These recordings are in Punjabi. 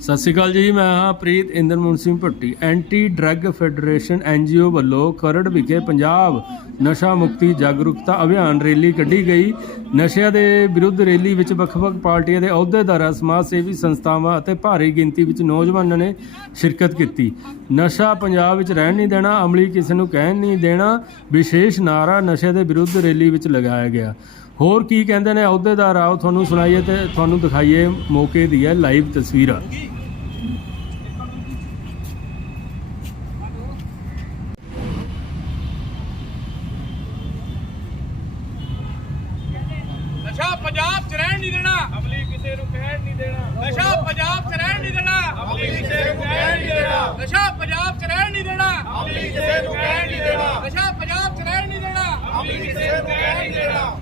ਸਤਿ ਸ਼੍ਰੀ ਅਕਾਲ ਜੀ, ਮੈਂ ਹਾਂ Preet Indermohan Singh Bhatti. Anti drug federation NGO ਵੱਲੋਂ ਖਰੜ ਵਿਖੇ ਪੰਜਾਬ ਨਸ਼ਾ ਮੁਕਤੀ ਜਾਗਰੂਕਤਾ ਅਭਿਆਨ ਰੈਲੀ ਕੱਢੀ ਗਈ। ਨਸ਼ਿਆਂ ਦੇ ਵਿਰੁੱਧ ਰੈਲੀ ਵਿੱਚ ਵੱਖ-ਵੱਖ ਪਾਰਟੀਆਂ ਦੇ ਅਹੁਦੇਦਾਰਾਂ ਸਮਾਜ ਸੇਵੀ ਸੰਸਥਾਵਾਂ ਅਤੇ ਭਾਰੀ ਗਿਣਤੀ ਵਿੱਚ ਨੌਜਵਾਨਾਂ ਨੇ ਸ਼ਿਰਕਤ ਕੀਤੀ। ਨਸ਼ਾ ਪੰਜਾਬ ਵਿੱਚ ਰਹਿਣ ਨਹੀਂ ਦੇਣਾ, ਅਮਲੀ ਕਿਸੇ ਨੂੰ ਕਹਿਣ ਨਹੀਂ ਦੇਣਾ, ਵਿਸ਼ੇਸ਼ ਨਾਰਾ ਨਸ਼ੇ ਦੇ ਵਿਰੁੱਧ ਰੈਲੀ ਵਿੱਚ ਲਗਾਇਆ ਗਿਆ। ਹੋਰ ਕੀ ਕਹਿੰਦੇ ਨੇ? ਅਹੁਦੇਦਾਰ, ਆਓ ਤੁਹਾਨੂੰ ਸੁਣਾਈਏ ਤੇ ਤੁਹਾਨੂੰ ਦਿਖਾਈਏ ਮੌਕੇ ਦੀ ਹੈ ਲਾਈਵ ਤਸਵੀਰਾਂ। ਨਸ਼ਾ ਪੰਜਾਬ ਚ ਰਹਿਣ ਨਹੀਂ ਦੇਣਾ। ਅਮਲੀ ਕਿਸੇ ਨੂੰ ਕਹਿਣ ਨਹੀਂ ਦੇਣਾ। ਨਸ਼ਾ ਪੰਜਾਬ ਚ ਰਹਿਣ ਨਹੀਂ ਦੇਣਾ। ਅਮਲੀ ਕਿਸੇ ਨੂੰ ਕਹਿਣ ਨਹੀਂ ਦੇਣਾ। ਨਸ਼ਾ ਪੰਜਾਬ ਚ ਰਹਿਣ ਨਹੀਂ ਦੇਣਾ। ਅਮਲੀ ਕਿਸੇ ਨੂੰ ਕਹਿਣ ਨਹੀਂ ਦੇਣਾ। ਨਸ਼ਾ ਪੰਜਾਬ ਚ ਰਹਿਣ ਨਹੀਂ ਦੇਣਾ। ਅਮਲੀ ਕਿਸੇ ਨੂੰ ਕਹਿਣ ਨਹੀਂ ਦੇਣਾ।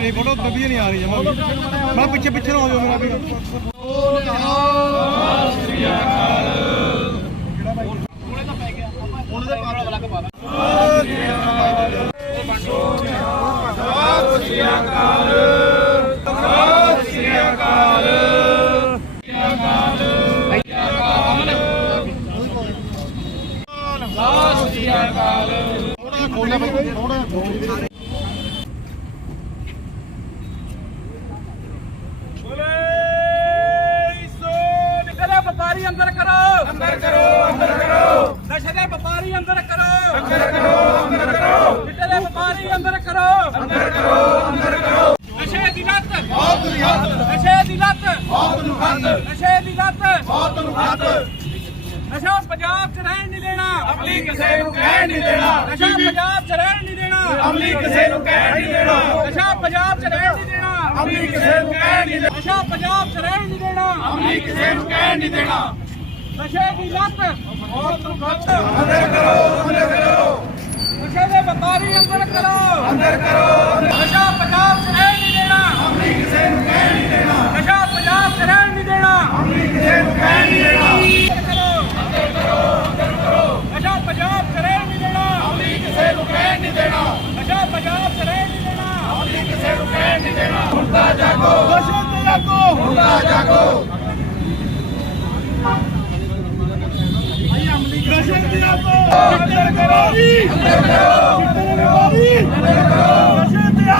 ਨਹੀਂ ਫੋਟੋ ਦਬੀ ਨਹੀਂ ਆ ਰਹੀ ਜਮਾ ਮੈਂ ਪਿੱਛੇ ਪਿੱਛੇ ਨੂੰ ਆ ਜਾਓ ਮੇਰਾ ਵੀ। ਬੋਲੇ ਸੋ ਨਿਕਲੇ ਵਪਾਰੀ ਅੰਦਰ ਕਰੋ ਅੰਦਰ ਕਰੋ ਅੰਦਰ ਕਰੋ ਨਸ਼ੇ ਦੇ ਵਪਾਰੀ ਅੰਦਰ ਕਰੋ। ਅੰਦਰ ਕਰੋ ਅੰਦਰ ਕਰੋ। ਨਿਕਲੇ ਵਪਾਰੀ ਅੰਦਰ ਕਰੋ। ਅੰਦਰ ਕਰੋ ਅੰਦਰ ਕਰੋ। ਨਸ਼ੇ ਦੀ ਲੱਤ। ਨੂੰ ਹੱਥ ਨਸ਼ੇ ਦੀ ਲੱਤ। ਬਹੁਤ ਨੂੰ ਹੱਥ ਨਸ਼ੇ ਦੀ ਲੱਤ। ਬਹੁਤ ਨੂੰ ਹੱਥ ਨਸ਼ਾ ਪੰਜਾਬ ਚ ਰਹਿਣ ਨਹੀਂ ਦੇਣਾ। ਅਮਲੀ ਕਿਸੇ ਨੂੰ ਕਹਿਣ ਨਹੀਂ ਦੇਣਾ। ਨਸ਼ਾ ਪੰਜਾਬ ਚ ਰਹਿਣ ਨਹੀਂ ਦੇਣਾ। ਅਮਲੀ ਕਿਸੇ ਨੂੰ ਕਹਿਣ ਨਹੀਂ ਦੇਣਾ। ਨਸ਼ਾ ਪੰਜਾਬ ਚ ਰਹਿਣ ਨਹੀਂ ਦੇਣਾ। ਅਮਲੀ ਕਿਸੇ ਨੂੰ ਕਹਿਣ ਨਹੀਂ ਦੇਣਾ। ਨਸ਼ਾ ਪੰਜਾਬ ਚ ਰਹਿਣ ਨਹੀਂ ਦੇਣਾ। ਅਮਲੀ ਕਿਸੇ ਨੂੰ ਕਹਿਣ ਨਹੀਂ ਦੇਣਾ। ਨਸ਼ੇ ਦੀ ਲੱਤ। ਬਹੁਤ ਨੂੰ ਘੱਟ ਅੰਦਰ ਕਰੋ ਅੰਦਰ ਕਰੋ। ਨਸ਼ੇ ਦੇ ਵਪਾਰੀ ਅੰਦਰ ਕਰੋ। ਅੰਦਰ ਕਰੋ ਨਸ਼ਾ ਪੰਜਾਬ ਚ ਰਹਿਣ ਨਹੀਂ ਦੇਣਾ। ਅਮਲੀ ਕਿਸੇ ਨੂੰ ਕਹਿਣ ਨਹੀਂ ਦੇਣਾ। ਨਸ਼ਾ ਪੰਜਾਬ ਚ ਰਹਿਣ ਨਹੀਂ ਦੇਣਾ। ਅਮਲੀ ਕਿਸੇ ਨੂੰ ਕਹਿਣ ਨਹੀਂ ਦੇਣਾ। ਅੰਦਰ ਕਰੋ ਅੰਦਰ ਕਰੋ ਨਸ਼ਾ ਪੰਜਾਬ ਚ ਰਹਿਣ ਨਹੀਂ ਦੇਣਾ। ਅਮਲੀ ਕਿਸੇ ਨੂੰ ਕਹਿਣ ਨਹੀਂ ਦੇਣਾ। ਨਸ਼ਾ ਪੰਜਾਬ ਚ ਰਹਿਣ ਨਹੀਂ ਦੇਣਾ। ਅਮਲੀ ਕਿਸੇ ਨੂੰ ਕਹਿਣ ਨਹੀਂ ਦੇਣਾ। ਹੁੰਦਾ ਜਾਗੋ। ਨਸ਼ੇ ਤੇ ਲੱਗੋ ਹੁੰਦਾ ਜਾਗੋ। ਨਸ਼ੇ ਤੇ